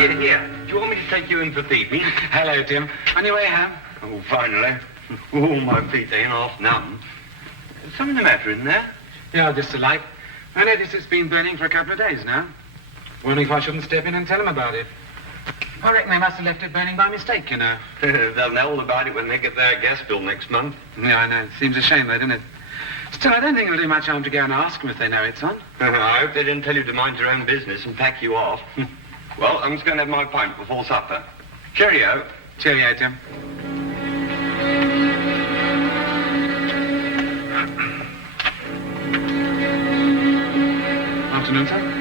Here. Do you want me to take you in for tea, Pete? Hello, Tim. On your way, Ham? Oh, finally. Oh, my feet ain't half numb. Something the matter, isn't there? Yeah, just a light. I noticed it's been burning for a couple of days now. Wondering if I shouldn't step in and tell them about it. I reckon they must have left it burning by mistake, you know. They'll know all about it when they get their gas bill next month. Yeah, I know. Seems a shame, though, doesn't it? Still, I don't think it'll do much harm to go and ask them if they know it's on. I hope they didn't tell you to mind your own business and pack you off. Well, I'm just going to have my pint before supper. Cheerio. Cheerio, Tim. Afternoon, sir.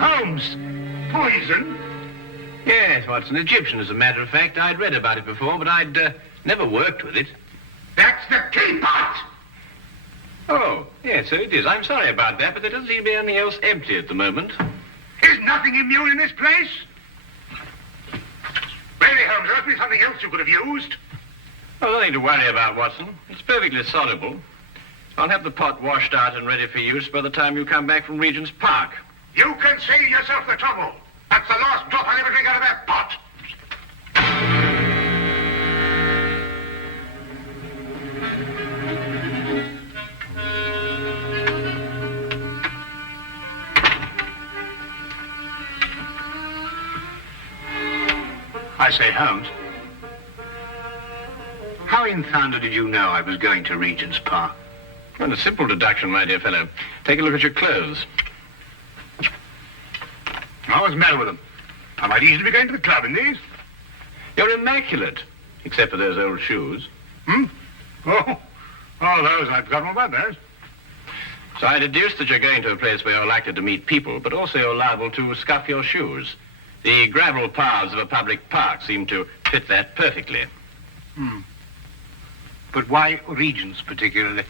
Holmes, poison? Yes, Watson, Egyptian, as a matter of fact. I'd read about it before, but I'd never worked with it. That's the teapot! Oh, yes, so it is. I'm sorry about that, but there doesn't seem to be anything else empty at the moment. Is nothing immune in this place? Really, Holmes, there must be something else you could have used. Oh, nothing to worry about, Watson. It's perfectly soluble. I'll have the pot washed out and ready for use by the time you come back from Regent's Park. You can save yourself the trouble. That's the last drop I'll ever drink out of that pot. I say, Holmes, how in thunder did you know I was going to Regent's Park? Well, a simple deduction, my dear fellow. Take a look at your clothes. Oh, what's the matter with them? I might easily be going to the club in these. You're immaculate, except for those old shoes. Hmm? Oh, those. I've forgotten all about those. So I deduce that you're going to a place where you're likely to meet people, but also you're liable to scuff your shoes. The gravel paths of a public park seem to fit that perfectly. But why Regent's particularly?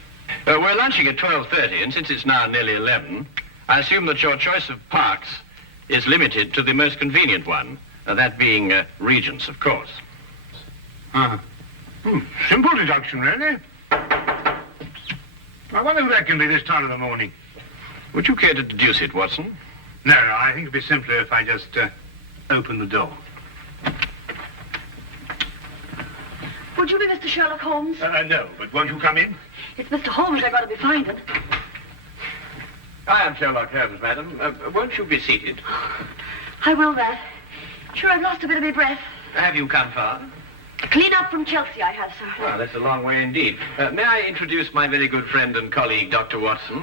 We're lunching at 12:30, and since it's now nearly 11, I assume that your choice of parks is limited to the most convenient one, that being Regent's, of course. Simple deduction, really. I wonder who that can be this time of the morning. Would you care to deduce it, Watson? No, I think it'd be simpler if I just open the door. Would you be Mr. Sherlock Holmes? No, but won't you come in? It's Mr. Holmes I got to be finding. I am Sherlock Holmes, madam. Won't you be seated? I will that. Sure, I've lost a bit of my breath. Have you come far? Clean up from Chelsea, I have, sir. Well, that's a long way indeed. May I introduce my very good friend and colleague, Dr. Watson?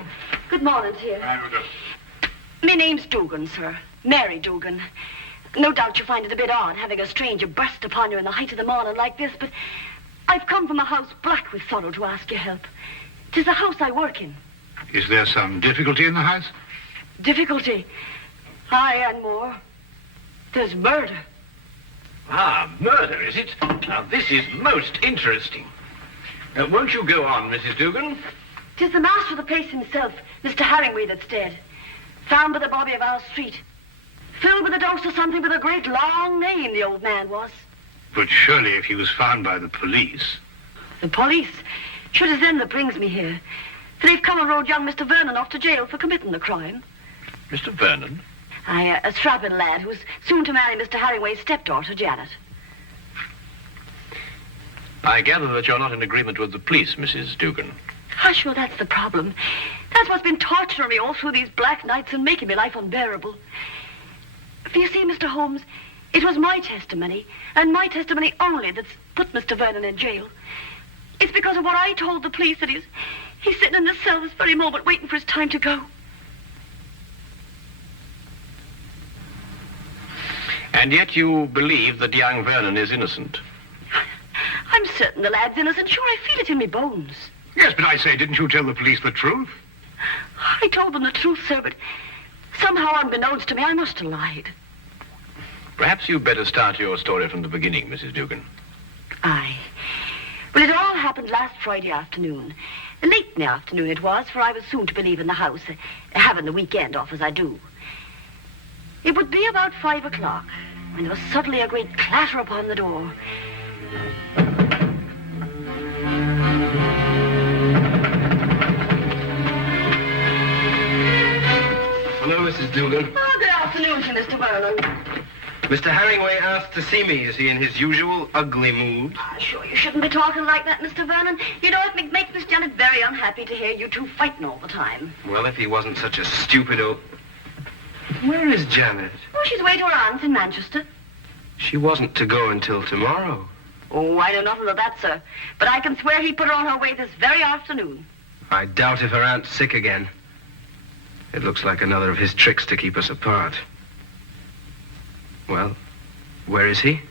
Good morning to you. I will do. My name's Dugan, sir. Mary Dugan. No doubt you find it a bit odd having a stranger burst upon you in the height of the morning like this, but I've come from a house black with sorrow to ask your help. 'Tis the house I work in. Is there some difficulty in the house? Difficulty? Aye, and more. There's murder. Ah, murder, is it? Now, this is most interesting. Won't you go on, Mrs. Dugan? 'Tis the master of the place himself, Mr. Hammingway, that's dead. Found by the bobby of our street. Filled with a dose of something with a great long name, the old man was. But surely if he was found by the police... The police? Sure, it is them that brings me here. They've come and rode young Mr. Vernon off to jail for committing the crime. Mr. Vernon? Aye, a strapping lad who's soon to marry Mr. Hammingway's stepdaughter, Janet. I gather that you're not in agreement with the police, Mrs. Dugan. Hush, well, that's the problem. That's what's been torturing me all through these black nights and making my life unbearable. For you see, Mr. Holmes, it was my testimony, and my testimony only, that's put Mr. Vernon in jail. It's because of what I told the police that he's sitting in the cell this very moment waiting for his time to go. And yet you believe that young Vernon is innocent? I'm certain the lad's innocent. Sure, I feel it in my bones. Yes, but I say, didn't you tell the police the truth? I told them the truth, sir, but somehow unbeknownst to me, I must have lied. Perhaps you'd better start your story from the beginning, Mrs. Dugan. Aye. Well, it all happened last Friday afternoon. Late in the afternoon it was, for I was soon to be leaving the house, having the weekend off as I do. It would be about 5 o'clock when there was suddenly a great clatter upon the door. Hello, Mrs. Dugan. Oh, good afternoon to Mr. Vernon. Mr. Hammingway asked to see me. Is he in his usual ugly mood? Sure, you shouldn't be talking like that, Mr. Vernon. You know, it makes Miss Janet very unhappy to hear you two fighting all the time. Well, if he wasn't such a stupid old... Where is Janet? Oh, she's away to her aunt's in Manchester. She wasn't to go until tomorrow. Oh, I know nothing of that, sir. But I can swear he put her on her way this very afternoon. I doubt if her aunt's sick again. It looks like another of his tricks to keep us apart. Well, where is he?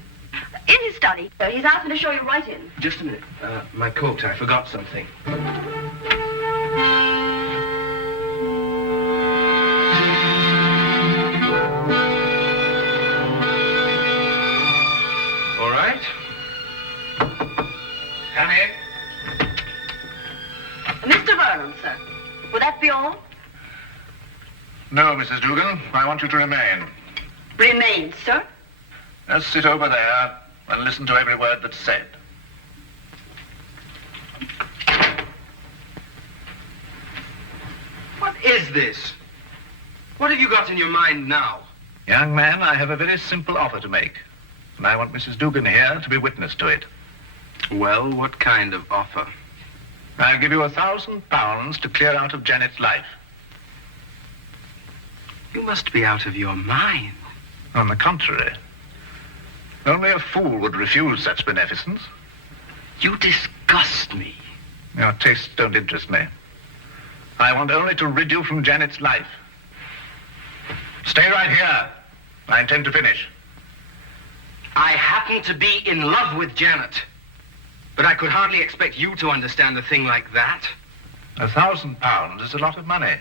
In his study. He's asked me to show you right in. Just a minute. My coat. I forgot something. All right. Come in. Mr. Vernon, sir. Would that be all? No, Mrs. Dugan. I want you to remain. Remain, sir. Just sit over there and listen to every word that's said. What is this? What have you got in your mind now? Young man, I have a very simple offer to make. And I want Mrs. Dugan here to be witness to it. Well, what kind of offer? I'll give you £1,000 to clear out of Janet's life. You must be out of your mind. On the contrary. Only a fool would refuse such beneficence. You disgust me. Your tastes don't interest me. I want only to rid you from Janet's life. Stay right here. I intend to finish. I happen to be in love with Janet. But I could hardly expect you to understand a thing like that. £1,000 is a lot of money.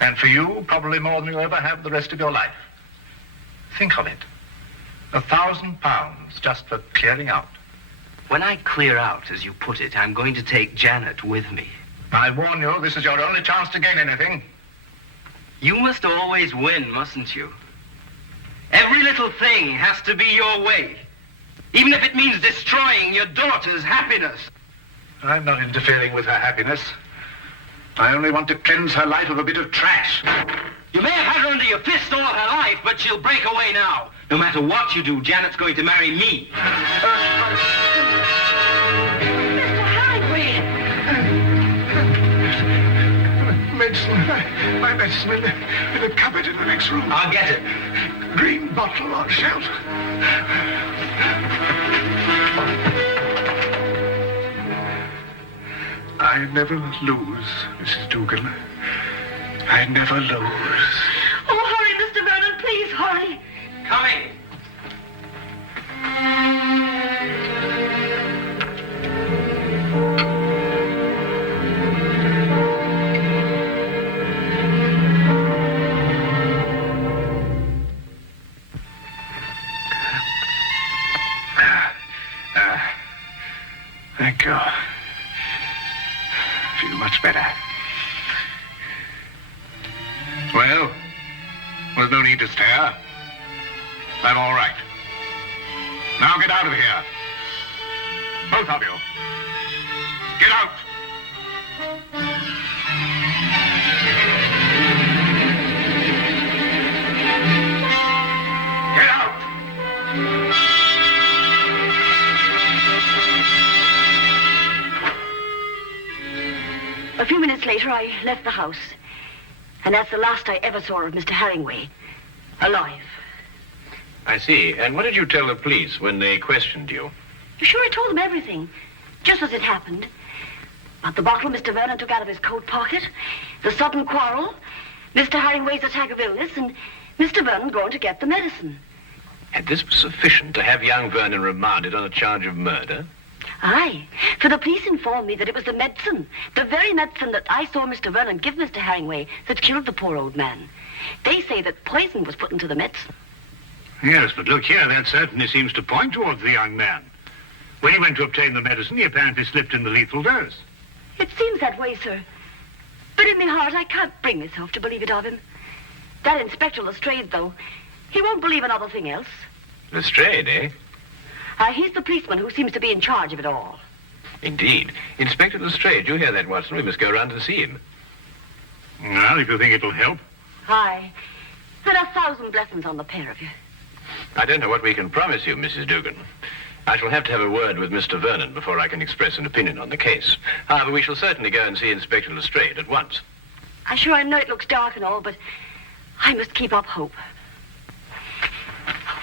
And for you, probably more than you'll ever have the rest of your life. Think of it. £1,000 just for clearing out. When I clear out, as you put it, I'm going to take Janet with me. I warn you, this is your only chance to gain anything. You must always win, mustn't you? Every little thing has to be your way. Even if it means destroying your daughter's happiness. I'm not interfering with her happiness. I only want to cleanse her life of a bit of trash. You may have had her under your fist all her life, but she'll break away now. No matter what you do, Janet's going to marry me. Mr. Hammingway! Medicine. My medicine in the cupboard in the next room. I'll get it. Green bottle on shelf. I never lose, Mrs. Dugan. I never lose. Oh, hurry, Mr. Vernon, please, hurry. Coming. Thank you. Feel much better. Well, there's no need to stare. I'm all right. Now get out of here. Both of you. Get out. Get out. A few minutes later, I left the house. And that's the last I ever saw of Mr. Hammingway. Alive. I see. And what did you tell the police when they questioned you? Sure, I told them everything. Just as it happened. About the bottle Mr. Vernon took out of his coat pocket, the sudden quarrel, Mr. Hammingway's attack of illness, and Mr. Vernon going to get the medicine. And this was sufficient to have young Vernon remanded on a charge of murder? Aye, for the police informed me that it was the medicine, the very medicine that I saw Mr. Vernon give Mr. Hammingway, that killed the poor old man. They say that poison was put into the medicine. Yes, but look here, that certainly seems to point towards the young man. When he went to obtain the medicine, he apparently slipped in the lethal dose. It seems that way, sir. But in my heart, I can't bring myself to believe it of him. That Inspector Lestrade, though, he won't believe another thing else. Lestrade, eh? He's the policeman who seems to be in charge of it all. Indeed. Inspector Lestrade, you hear that, Watson? We must go round and see him. Well, if you think it'll help. Aye. And 1,000 blessings on the pair of you. I don't know what we can promise you, Mrs. Dugan. I shall have to have a word with Mr. Vernon before I can express an opinion on the case. However, we shall certainly go and see Inspector Lestrade at once. I know it looks dark and all, but I must keep up hope.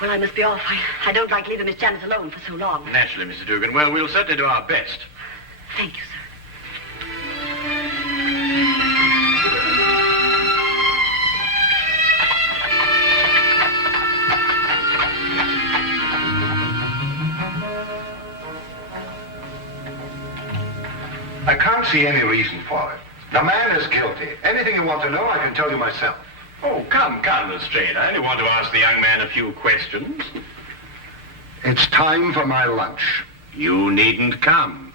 Well, I must be off. I don't like leaving Miss Janet alone for so long. Naturally, Mrs. Dugan. Well, we'll certainly do our best. Thank you, sir. I can't see any reason for it. The man is guilty. Anything you want to know, I can tell you myself. Oh, come, Lestrade. I only want to ask the young man a few questions. It's time for my lunch. You needn't come.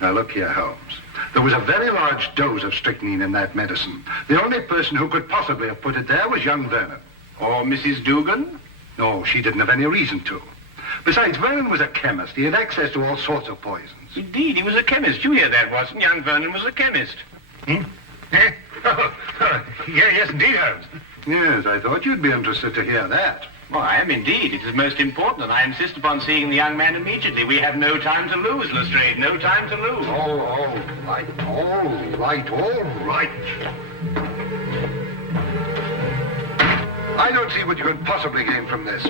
Now, look here, Holmes. There was a very large dose of strychnine in that medicine. The only person who could possibly have put it there was young Vernon. Or Mrs. Dugan? No, she didn't have any reason to. Besides, Vernon was a chemist. He had access to all sorts of poisons. Indeed, he was a chemist. You hear that, Watson? Young Vernon was a chemist. Eh? Yes, indeed, Holmes. Yes, I thought you'd be interested to hear that. Well, I am indeed. It is most important, and I insist upon seeing the young man immediately. We have no time to lose, Lestrade. No time to lose. All right. I don't see what you can possibly gain from this.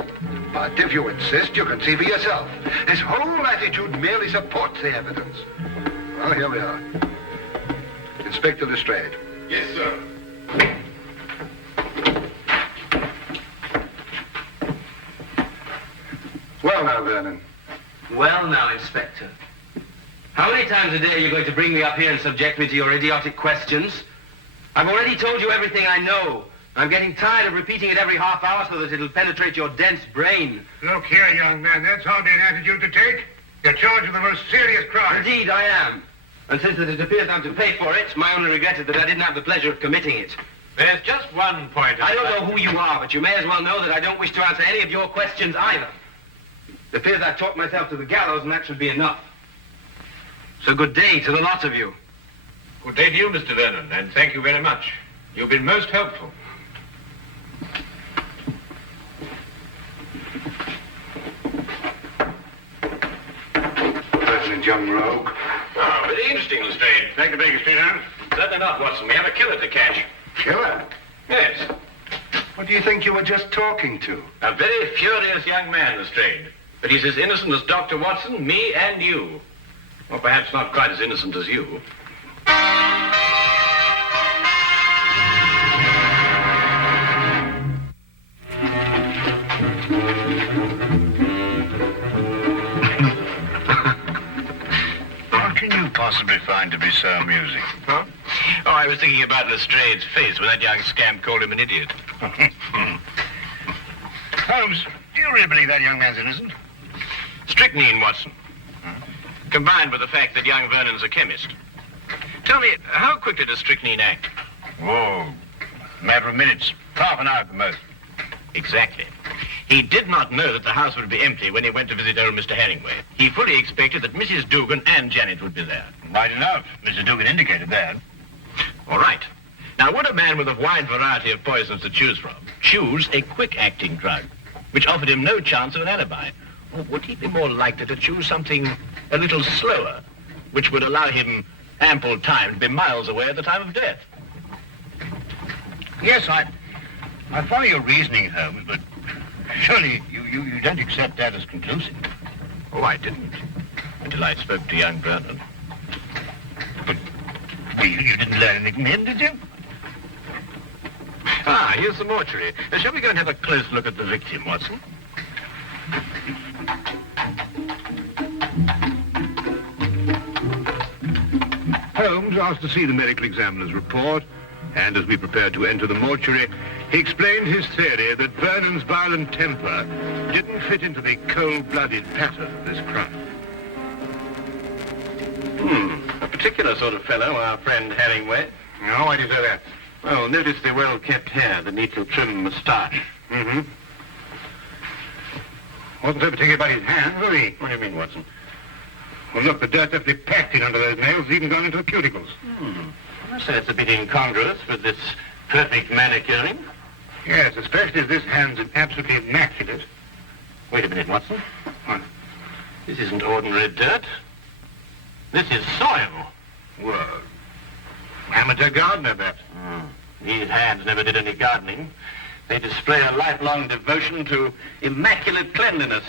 But if you insist, you can see for yourself. His whole attitude merely supports the evidence. Well, here we are. Inspector Lestrade. Yes, sir. Well, now, Vernon. Well now, Inspector. How many times a day are you going to bring me up here and subject me to your idiotic questions? I've already told you everything I know. I'm getting tired of repeating it every half hour so that it'll penetrate your dense brain. Look here, young man, that's hardly an attitude to take. You're charged with the most serious crime. Indeed, I am. And since it appears I'm to pay for it, my only regret is that I didn't have the pleasure of committing it. There's just one point. I don't know who you are, but you may as well know that I don't wish to answer any of your questions either. It appears I've talked myself to the gallows, and that should be enough. So good day to the lot of you. Good day to you, Mr. Vernon, and thank you very much. You've been most helpful. President Young Rogue. Oh, very interesting, Lestrade. Take the Baker Street, Holmes. Certainly not, Watson. We have a killer to catch. Killer? Yes. What do you think you were just talking to? A very furious young man, Lestrade. But he's as innocent as Dr. Watson, me, and you. Or perhaps not quite as innocent as you. What can you possibly find to be so amusing? Huh? Oh, I was thinking about Lestrade's face when that young scamp called him an idiot. Holmes, do you really believe that young man's innocent? Strychnine, Watson. Combined with the fact that young Vernon's a chemist. Tell me, how quickly does strychnine act? Oh, a matter of minutes. Half an hour at the most. Exactly. He did not know that the house would be empty when he went to visit old Mr. Hammingway. He fully expected that Mrs. Dugan and Janet would be there. Right enough. Mr. Dugan indicated that. All right. Now, would a man with a wide variety of poisons to choose from choose a quick-acting drug, which offered him no chance of an alibi? Or would he be more likely to choose something a little slower, which would allow him ample time to be miles away at the time of death? Yes, I follow your reasoning, Holmes, but surely you don't accept that as conclusive. Oh, I didn't, until I spoke to young Vernon. But you didn't learn anything then, did you? Ah, here's the mortuary. Shall we go and have a close look at the victim, Watson? Holmes asked to see the medical examiner's report, and as we prepared to enter the mortuary, he explained his theory that Vernon's violent temper didn't fit into the cold-blooded pattern of this crime. A particular sort of fellow, our friend Hammingway. No, why do you say that? Well, notice the well-kept hair, the neatly trimmed moustache. Mm-hmm. Wasn't so particular about his hands, was he? What do you mean, Watson? Well, look, the dirt definitely packed in under those nails, even gone into the cuticles. I must say it's a bit incongruous with this perfect manicuring. Yes, especially as this hand's absolutely immaculate. Wait a minute, Watson. What? This isn't ordinary dirt. This is soil. Well, amateur gardener, perhaps. These hands never did any gardening. They display a lifelong devotion to immaculate cleanliness.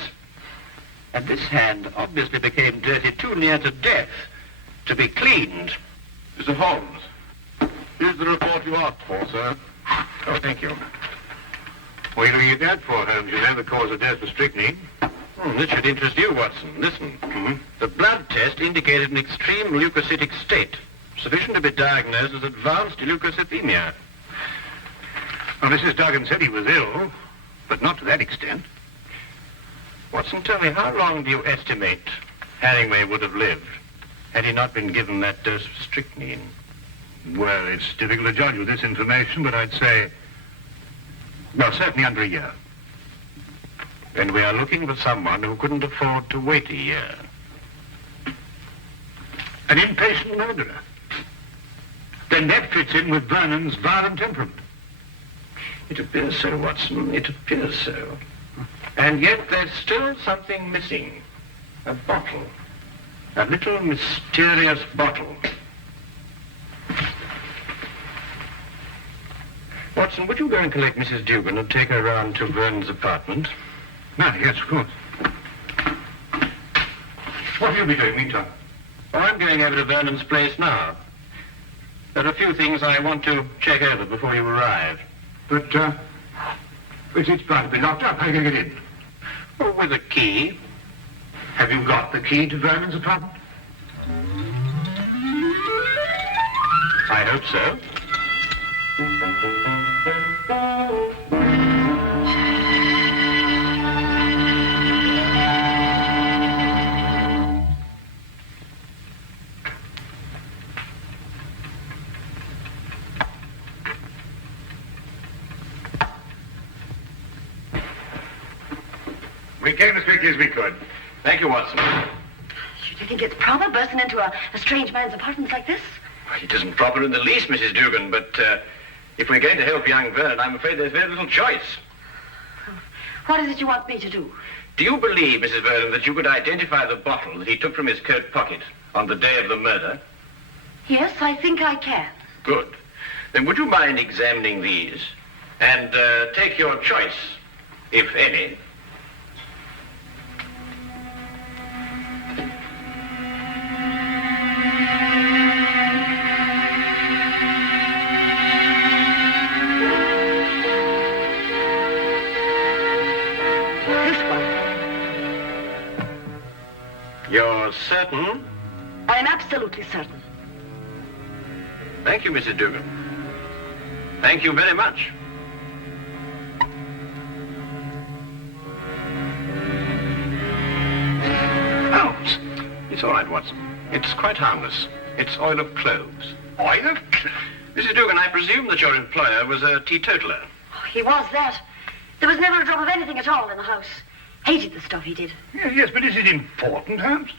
And this hand obviously became dirty too near to death to be cleaned. Mr. Holmes, here's the report you asked for, sir. Oh, thank you. What are you looking at that for, Holmes? You know the cause of death was strychnine. This should interest you, Watson. Listen. The blood test indicated an extreme leukocytic state, sufficient to be diagnosed as advanced leukocythemia. Well, Mrs. Duggan said he was ill, but not to that extent. Watson, tell me, how long do you estimate Hammingway would have lived had he not been given that dose of strychnine? Well, it's difficult to judge with this information, but I'd say, well, certainly under a year. Then we are looking for someone who couldn't afford to wait a year. An impatient murderer. Then that fits in with Vernon's violent temperament. It appears so, Watson. It appears so. And yet there's still something missing. A bottle. A little mysterious bottle. Watson, would you go and collect Mrs. Dugan and take her round to Vernon's apartment? No, yes, of course. What will you be doing meantime? Oh, I'm going over to Vernon's place now. There are a few things I want to check over before you arrive. But, it's bound to be locked up. How are you going to get in? Oh, with a key. Have you got the key to Vernon's apartment? I hope so. We came as quickly as we could. Thank you, Watson. Do you think it's proper bursting into a strange man's apartment like this? Well, it isn't proper in the least, Mrs. Dugan, but if we're going to help young Vernon, I'm afraid there's very little choice. What is it you want me to do? Do you believe, Mrs. Vernon, that you could identify the bottle that he took from his coat pocket on the day of the murder? Yes, I think I can. Good. Then would you mind examining these and take your choice, if any? You're certain? I'm absolutely certain. Thank you, Mrs. Dugan. Thank you very much. Holmes. It's all right, Watson. It's quite harmless. It's oil of cloves. Oil of Mrs. Dugan, I presume that your employer was a teetotaler. Oh, he was that. There was never a drop of anything at all in the house. Hated the stuff he did. Yes, but is it important, Holmes?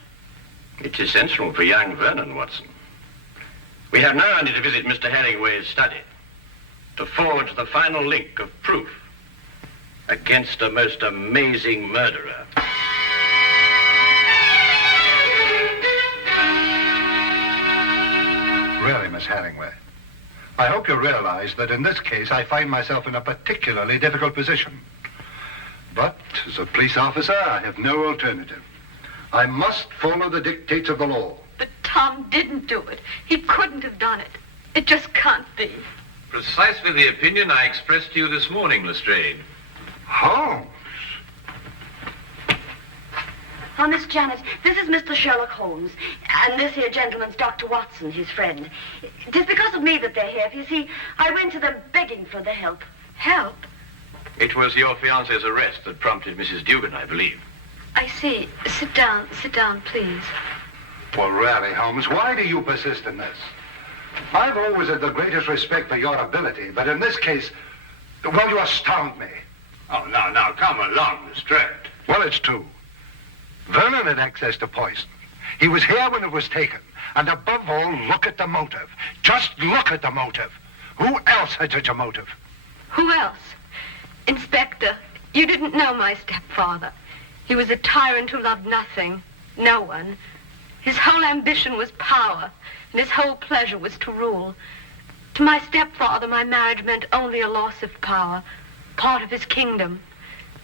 It's essential for young Vernon, Watson. We have now only to visit Mr. Hammingway's study to forge the final link of proof against a most amazing murderer. Really, Miss Hammingway, I hope you realize that in this case I find myself in a particularly difficult position. But as a police officer, I have no alternative. I must follow the dictates of the law. But Tom didn't do it. He couldn't have done it. It just can't be. Precisely the opinion I expressed to you this morning, Lestrade. Holmes. Oh, Miss Janet, this is Mr. Sherlock Holmes, and this here gentleman's Dr. Watson, his friend. It is because of me that they're here. You see, I went to them begging for the help. Help? It was your fiancé's arrest that prompted Mrs. Dugan, I believe. I see. Sit down, please. Well, really, Holmes, why do you persist in this? I've always had the greatest respect for your ability, but in this case, well, you astound me. Oh, now, come along, Lestrade. Well, it's true. Vernon had access to poison. He was here when it was taken. And above all, look at the motive. Just look at the motive. Who else had such a motive? Who else? Inspector, you didn't know my stepfather. He was a tyrant who loved nothing, no one. His whole ambition was power, and his whole pleasure was to rule. To my stepfather, my marriage meant only a loss of power, part of his kingdom,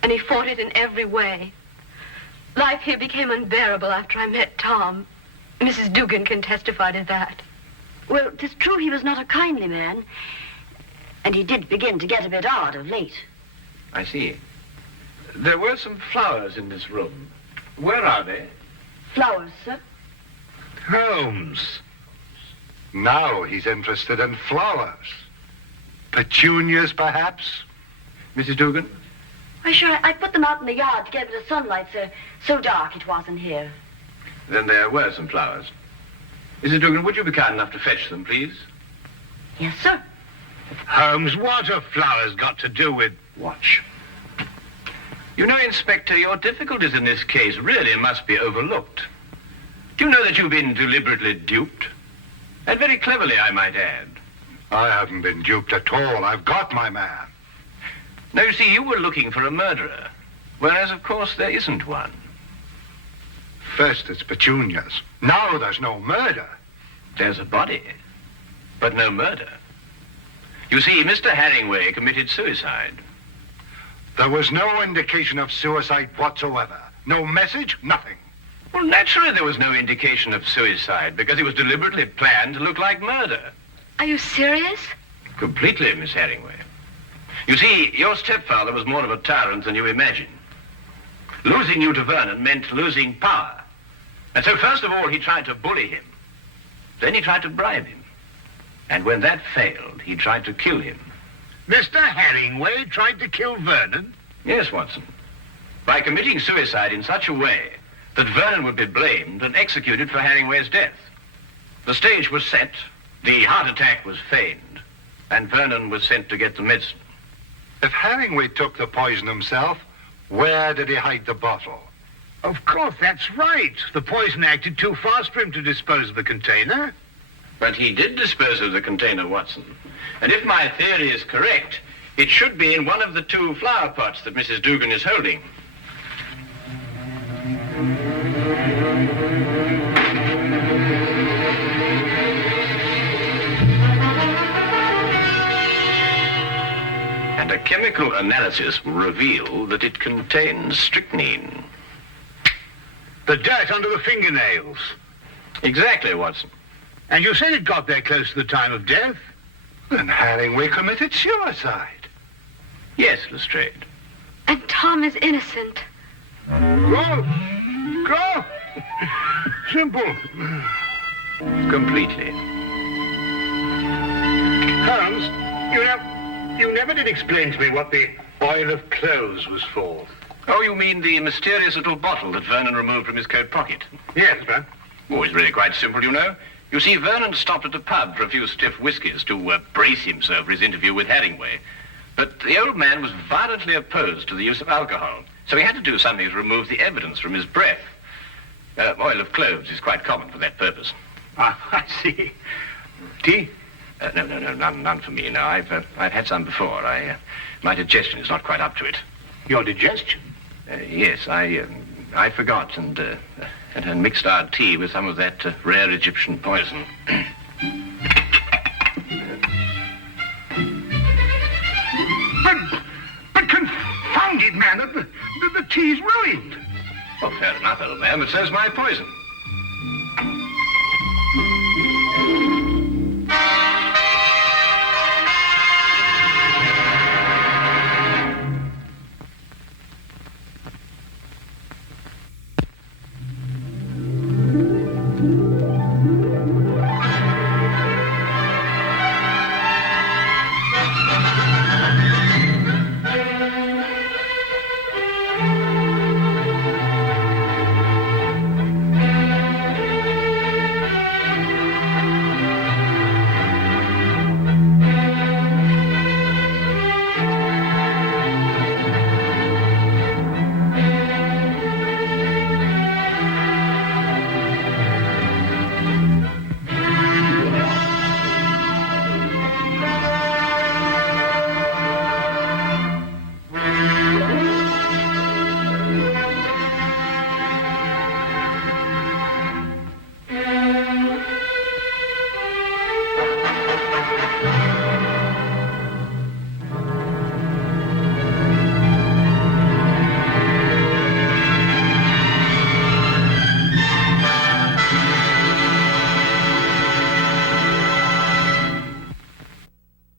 and he fought it in every way. Life here became unbearable after I met Tom. Mrs. Dugan can testify to that. Well, 'tis true he was not a kindly man, and he did begin to get a bit odd of late. I see. There were some flowers in this room. Where are they? Flowers, sir? Holmes. Now he's interested in flowers. Petunias, perhaps? Mrs. Dugan? Why, sure, I put them out in the yard to get a bit of sunlight, sir. So dark it was in here. Then there were some flowers. Mrs. Dugan, would you be kind enough to fetch them, please? Yes, sir. Holmes, what have flowers got to do with... Watch. You know, Inspector, your difficulties in this case really must be overlooked. Do you know that you've been deliberately duped? And very cleverly, I might add. I haven't been duped at all. I've got my man. Now, you see, you were looking for a murderer, whereas, of course, there isn't one. First it's petunias. Now there's no murder. There's a body, but no murder. You see, Mr. Hammingway committed suicide. There was no indication of suicide whatsoever. No message, nothing. Well, naturally there was no indication of suicide, because it was deliberately planned to look like murder. Are you serious? Completely, Miss Hammingway. You see, your stepfather was more of a tyrant than you imagine. Losing you to Vernon meant losing power. And so first of all, he tried to bully him. Then he tried to bribe him. And when that failed, he tried to kill him. Mr. Hammingway tried to kill Vernon? Yes, Watson. By committing suicide in such a way that Vernon would be blamed and executed for Hammingway's death. The stage was set, the heart attack was feigned, and Vernon was sent to get the medicine. If Hammingway took the poison himself, where did he hide the bottle? Of course, that's right. The poison acted too fast for him to dispose of the container. But he did dispose of the container, Watson. And if my theory is correct, it should be in one of the two flower pots that Mrs. Dugan is holding. And a chemical analysis will reveal that it contains strychnine. The dirt under the fingernails. Exactly, Watson. And you said it got there close to the time of death? Then Hammingway committed suicide. Yes, Lestrade. And Tom is innocent. Go! Go! Simple. Completely. Holmes, you never did explain to me what the oil of clothes was for. Oh, you mean the mysterious little bottle that Vernon removed from his coat pocket? Yes, sir. Oh, it's really quite simple, you know. You see, Vernon stopped at a pub for a few stiff whiskies to brace himself for his interview with Hammingway. But the old man was violently opposed to the use of alcohol, so he had to do something to remove the evidence from his breath. Oil of cloves is quite common for that purpose. Ah, I see. Tea? No, none for me. No, I've had some before. My digestion is not quite up to it. Your digestion? Yes, I forgot and mixed our tea with some of that rare Egyptian poison. But confound it, man, the tea's ruined. Well, fair enough, old man, but so's my poison.